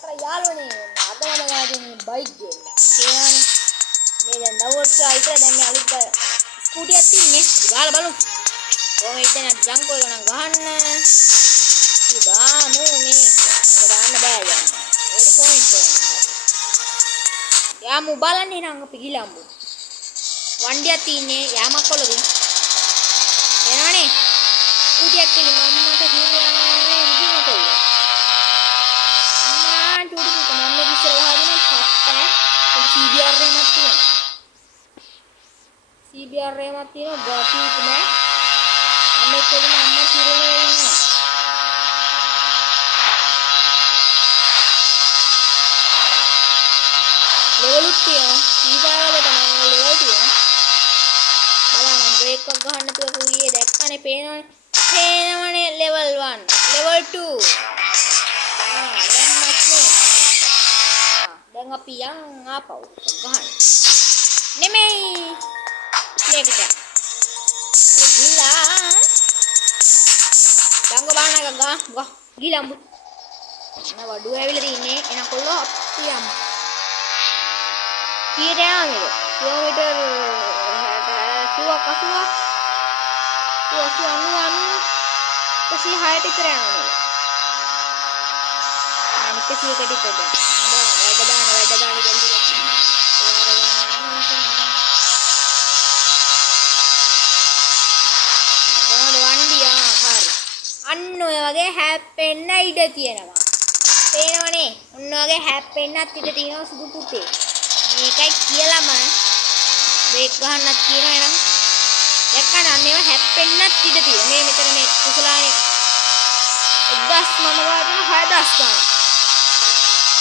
කරා යාළුවනේ අද මම ගාගෙන බයික් ගේන්න. තේරෙනවනේ. මේ දැන් ඩවුන්ලෝඩ් කරලා ඉතල දැන් මේ අලුත් ස්කූටියක් තියෙන්නේ. ගාලා බලමු. කොහොම ඉතින් ජංකෝ එක නම් ගහන්න. ඉදාමු මේක. ඒක දාන්න බෑ යන්න. ඒක පොයින්ට් එක. යාමු බලන්නේ නම් අපි ගිලම්බු. වණ්ඩියක් තින්නේ යාමක් කොළදී. එනවනේ. ස්කූටියක් කෙලින් මම්මට හිරියානේ විදිහම කොල්ල. අම්මා චුටි පුතා මම මේ ඉස්සර ගහගෙන පස්සේ CBR එකක් තියෙනවා. CBR එකක් තියෙනවා ගාපි නෑ. අම්මේ කෙලින් අම්මා හිරියලා ඉන්නවා. level තියෙනවා. ඊගාවල තමයි level තියෙනවා. බලන්න බ්‍රේක් එකක් ගහන්න නැතුව කුලියේ දැක්කනේ පේනවනේ. පේනවනේ level 1, level 2. දැන් අපි යන් ආපහු ගහන්න. නෙමෙයි. මේකට. ගිලා. දංග බාන එක ගහ. ගිලම්බු. මම වඩුව ඇවිල්ලා තින්නේ. එන කොල්ලෝ අපි යමු. කීයට යන්නේ? කිලෝමීටර් 80 106ට විතර යනවා. අනිත් 100කට විතර. වැඩ දාන ජල්දි. අන්න ඔය වගේ හැප්පෙන්න ඉඩ තියෙනවා. පේනවනේ? ඔන්න ඔය වගේ හැප්පෙන්නත් ඉඩ තියෙනවා සුදු පුතේ. මේකයි කියලාම බ්‍රේක් ගහන්නත් කියනවා එනම්. දැක්කම අන්නේව හැප්පෙන්නත් ඉඩ තියෙනවා. මේ මෙතන මේ කුසලානේ 1000 මම ගාගෙන 6000 ගන්න.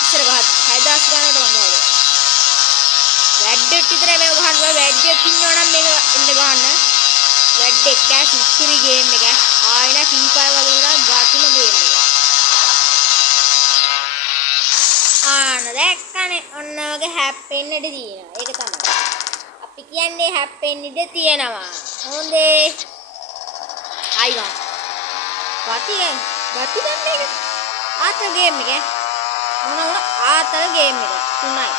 ඉස්සර ගහද්දි 6000 ගන්නට මම ගාගෙන. වැඩෙත් විතර මේක ගහන්න බෑ. වැඩෙත් ඉන්නවනම් මේක එන්න ගහන්න. වැඩෙක් කැෂ් ඉතිරි ගේම් එක. ආයෙන FIFA වගේ නේද ගාතිම ගේම් එක. ආන දැක්කනේ ඔන්න වගේ හැප්පෙන්න ඉඩ තියෙනවා. ඒක තමයි. අපි කියන්නේ හැප්පෙන්න ඉඩ තියෙනවා. හොඳේ. ආයිවා. ගති ගන්න එක. ආතල් ගේම් එක. මොනවා ආතල් ගේම් එක 3යි.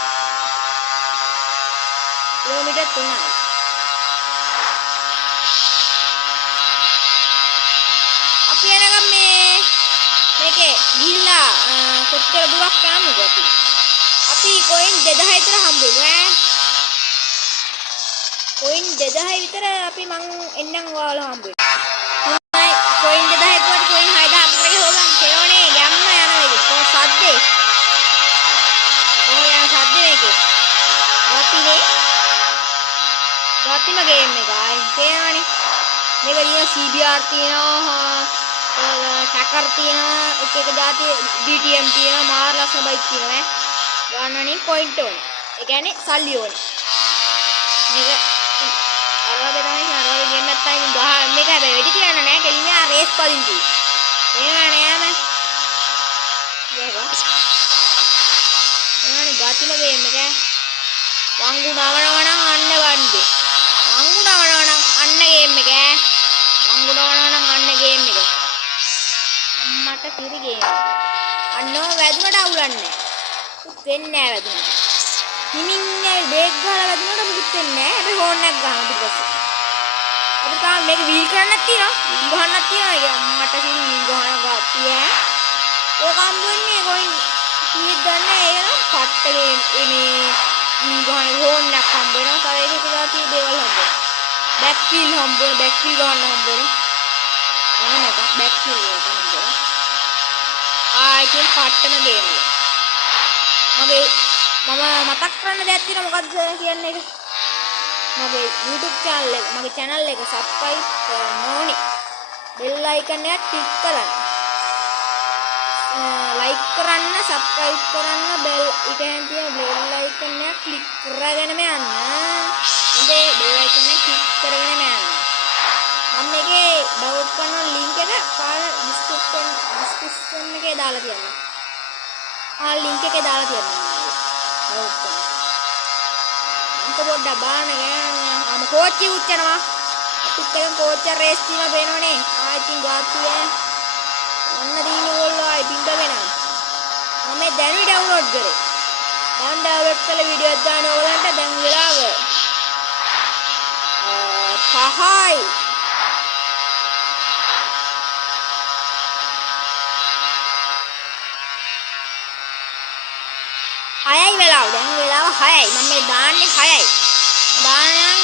කිලෝමීටර් 3යි. අපි එනකම් මේකේ ගිහිල්ලා කොච්චර දුරක් යමුද අපි? අපි කොයින් 2000 විතර හම්බෙමු ඈ. කොයින් 2000 විතර අපි මං එන්නම් ඔයාලා හම්බෙමු. කොයින් 2000 කොට කොයින් 6000 විතර හොගම් තේරෝනේ යන්න යනවා ඒක. කොහොම සද්දේ? කොහොම යන සද්දේ මේකේ? ගාතිම ගේම් එක. ආයි තේරෙනවනේ. මේක දින CBR තියෙනවා. ටැකර් තියෙනවා. එක જાති DTM තියෙනවා. මාර ලස්සන බයික් තියෙනවා. ගන්නනේ පොයින්ට් ඕනේ. ඒ කියන්නේ සල්ලි ඕනේ. මේක අරවගේ තමයි අරවගේ ගේම් එකක් තමයි ගහ මේක හැබැයි වෙඩි තියන්න නෑ කෙලින්ම ආ රේස් පදින්ති. එහෙමනේ යාම. එනවනේ ගාතිම ගේම් එක. වංගු නවනවනම් අන්න වන්දේ. වංගු නවනවනම් අන්න ගේම් එක. වංගු නවනවනම් අන්න ගේම් එක. අම්මට කිරි ගේම්. අන්නෝ වැදුනට අවුලන්නේ නෑ. වෙන්නේ නෑ වැදුනට. හිමින්නේ බ්‍රේක් ගහලා වැදුනට මුකුත් වෙන්නේ නෑ. හැබැයි හෝන් එකක් ගහනවා පිටපස්සේ. අපිට තාම මේක වීල් කරන්නත් තියෙනවා. වීල් ගහන්නත් තියෙනවා. ඒක අම්මට කිරි වීල් ගහන ගාතිය. ඔය කම්බුන්නේ කොයින් කීයක් ගන්න ඒක නම් පට්ට මේ වීල් ගහන හෝන් එකක් හම්බ වෙනවා. තව ඒක ගාතිය දේවල් හම්බ වෙනවා. බෑක් වීල් හම්බ වෙනවා. බෑක් වීල් ගහන්න හම්බ වෙනවා. එහෙම නැත්නම් බෑක් වීල් වලට හම්බ වෙනවා. ආයිතින් පට්ටම ගේම් එක. මම මතක් කරන්න දෙයක් තියෙනවා මොකද්ද කියන්නේ ඒක මගේ YouTube channel එක මගේ channel එක subscribe කරන්න ඕනේ bell icon එක click කරන්න like කරන්න subscribe කරන්න bell එකෙන් තියෙන bell icon එක click කරගෙනම යන්න හොඳේ bell icon එක click කරගෙනම යන්න මම මේකේ download කරන link එක description එකේ දාලා තියන්නම් link එකේ දාලා තියන්නම් අන්ත පොඩ්ඩක් බාන ගෑන කෝච්චි උච්චනවා අපිත් එකෙන් කෝච්චි රේස් තියෙනවා පේනවනේ ආයිතින් ගාත්තිය ඔන්න දින ඕල්ලෝ ආයි බින්දගෙන මම මේ දැනුයි ඩවුන්ලෝඩ් කරේ. දැන් ඩවුන්ලෝඩ් කළ වීඩියෝ එකක් දාන්න ඕගලන්ට දැන් වෙලාව 5යි. 6යි වෙලාව. දැන් වෙලාව 6යි. මම මේ දාන්නේ 6යි. දානම්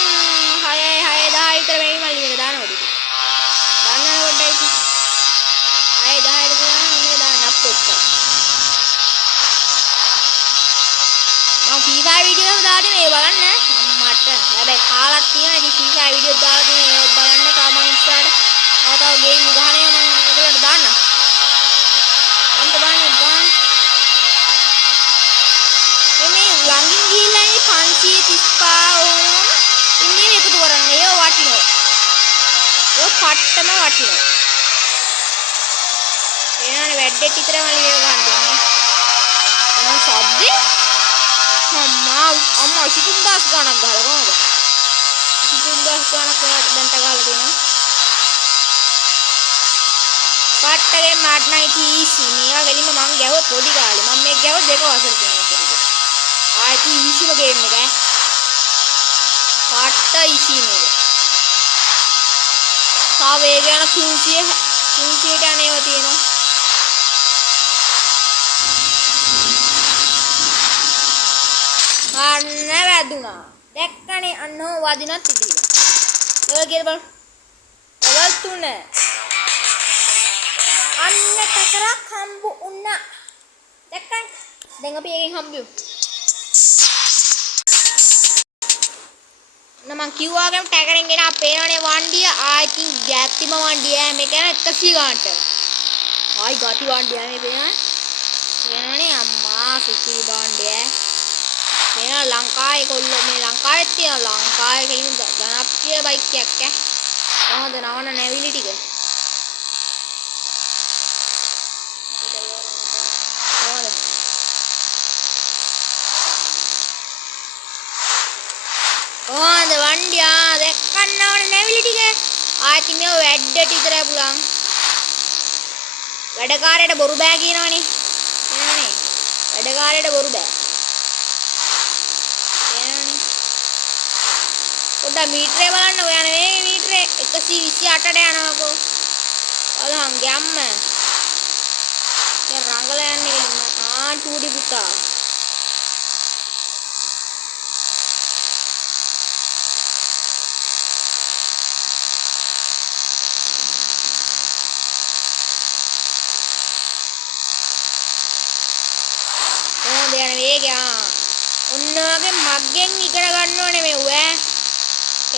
6යි 6 10 විතර වෙයි මල්ලි මේක දානකොට. දාන්න පොඩ්ඩයි ඉතින්. 6 10 විතර මේ දාන්න අප්ලෝඩ් කරා. මම FIFA වීඩියෝ එකක් දාන්නේ මේ බලන්න. අම්මට. හැබැයි කාලක් තියෙනවා ඉතින් FIFA වීඩියෝ දාලා තියෙන ඒක බලන්න තාම ඉස්සරහට. තව ගේම් ගහන්නේ මම ඔයගලන්ට දාන්නම්. අන්ත බලන්න ගන්න. මේ ළඟින් ගිහිල්ලා ඉන්නේ 535 ඕනම ඉන්නේ එකතු කරන්න. ඒක වටිනවා. ඒක පට්ටම වටිනවා. එනවනේ වැඩෙත් විතර මල්ලි මේක ගන්න ඕනේ. මම සබ්දේ අම්මා 23000 ගණක් ගහලා කොහමද? 23000 ගණක් වෙනට දැන්ට ගහලා තියෙනවා. පට්ටගේ මාට් නයිට් ඊසි මේවා වෙලින්ම මං ගැහුවොත් පොඩි කාලේ මම මේක ගැහුවොත් 2 වසර තියෙනවා. ආයිති ඊසිම ගේම් එක ඈ. පට්ට ඊසි මේක. තා වේග යන 300ට අනේව තියෙනවා. අන්න වැදුනා. දැක්කනේ අන්න වදිනත් ඉතින්. ඒක කියලා බලන්න. ලෙවල් 3. අන්න ටකරක් හම්බ වුණා. දැක්කනේ. දැන් අපි එකෙන් හම්බෙමු. මම කිව්වාගම ටැකරෙන් ගෙන අපේනවනේ වණ්ඩිය ආයිතින් ගැත්තිම වණ්ඩිය මේක යන 100 ගානට. ආයි ගති වණ්ඩිය මේ පේනවනේ. පේනවනේ අම්මා සුපිරි වණ්ඩිය. මේ ලංකාවේ කොල්ලෝ මේ ලංකාවෙත් තියෙන ලංකාවේ කියන ජනප්‍රිය බයික් එකක් ඈ. කොහොමද නවන නැවිලි ටික. කොහොමද වණ්ඩියා දැක්කන්නවනේ නැවිලි ටික. ආයිති මේව වැඩට විතරයි පුලන්. වැඩකාරයට බොරු බෑ කියනවනේ. එනවනේ. වැඩකාරයට බොරු බෑ. එනවනේ. පොඩ්ඩක් මීටරේ බලන්න ඔය යන මේ මීටරේ 128ට යනවාකෝ. අලහන් ගැම්ම. දැන් රංගල යන්නේ කියලා චූඩි පුතා. යන වේගය ඔන්න වගේ මග්ගෙන් ඉගෙන ගන්න ඕනේ මේව ඈ.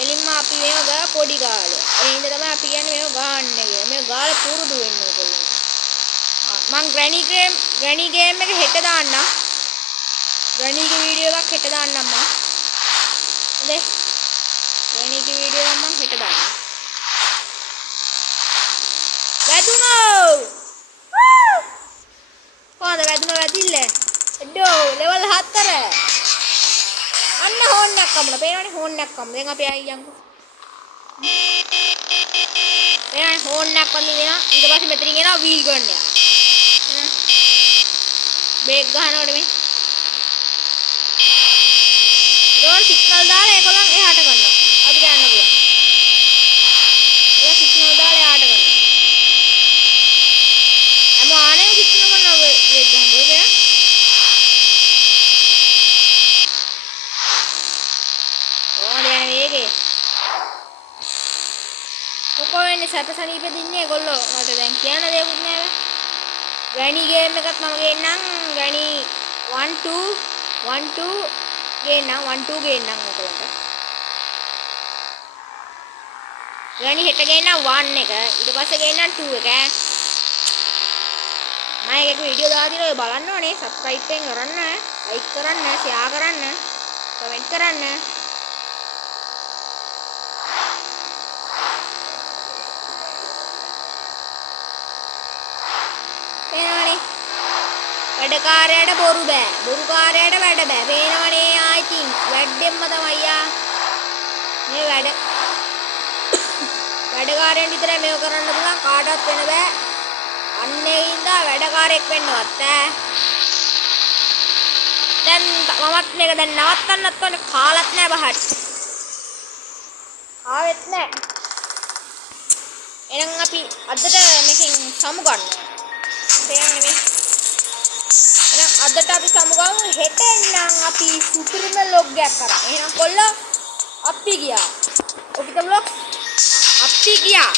එලින්ම අපි මේව ගා පොඩි කාලේ. ඒ හින්දා තමයි අපි කියන්නේ මේව ගහන්න කියලා. මේව ගාලා පුරුදු වෙන්න ඕගොල්ලෝ. මං ග්‍රැනි ගේම් එක හෙට දාන්නම්. ග්‍රැනිගේ වීඩියෝ එකක් හෙට දාන්නම් මම. හොඳේ. ග්‍රැනිගේ වීඩියෝ එකක් මං හෙට දාන්නම්. වැදුනෝ. කොහොමද වැදුනෝ වැදිල්ල? Edo level 4. අන්න හෝන් එකක් කමුණ. පේනවනේ හෝන් එකක් කමු. දැන් අපි ආයියන්කෝ. පේනවනේ හෝන් එකක් වදින දෙනවා. ඊට පස්සේ මෙතනින් එනවා වීල් ගන්න එක. බ්‍රේක් ගන්නකොට මේ. රෝල් සිග්නල් දාලා ඒගොල්ලන් එහාට ගන්නවා. අපිට යන්න පුළුවන්. ඒක සිග්නල් දාලා එහාට ගන්නවා. හැම ආනෙම සිග්නල් ගන්නවා බ්‍රේක් ගන්නකොට. කොහොමද සැපසනීප දින්නේ ඒගොල්ලෝ මට දැන් කියන්න දෙයක් නෑ. ග්‍රැනි ගේම් එකත් මම ගේන්නම්. ග්‍රැනි 1 2 ගේන්නම්. 1 2 ගේන්නම් ඔයගොල්ලන්ට. ග්‍රැනි හෙට ගේන්නම් 1 එක. ඊට පස්සේ ගේන්නම් 2 එක. මම එකක වීඩියෝ දාලා තියෙනවා. ඔය බලන්න ඕනේ. සබ්ස්ක්‍රයිබ් එකෙන් කරන්න, ලයික් කරන්න, ෂෙයා කරන්න, කමෙන්ට් කරන්න. වැඩකාරයට බොරු බෑ. බොරුකාරයට වැඩ බෑ. පේනවනේ ආයිතින් වැඩෙම්ම තමයි ආ. මේ වැඩකාරයන් විතරයි මේව කරන්න පුළුවන්. කාටවත් වෙන්න බෑ. අන්නේ ඉඳලා වැඩකාරයෙක් වෙන්නවත් ඈ. මමත් මේක දැන් නවත්තන්නත් ඕනේ කාලත් නැහැ බහට. ආවෙත් නැහැ. එහෙනම් අපි අදට මේකෙන් සමු ගන්නවා. තේරෙන්නේ මේ. එහෙනම් අදට අපි සමු ගමු. හෙට එන්නම් අපි සුපිරිම ලොග් එකක් කරා. එහෙනම් කොල්ලෝ අපි ගියා. ඔබිට බ්ලොග් අපි ගියා.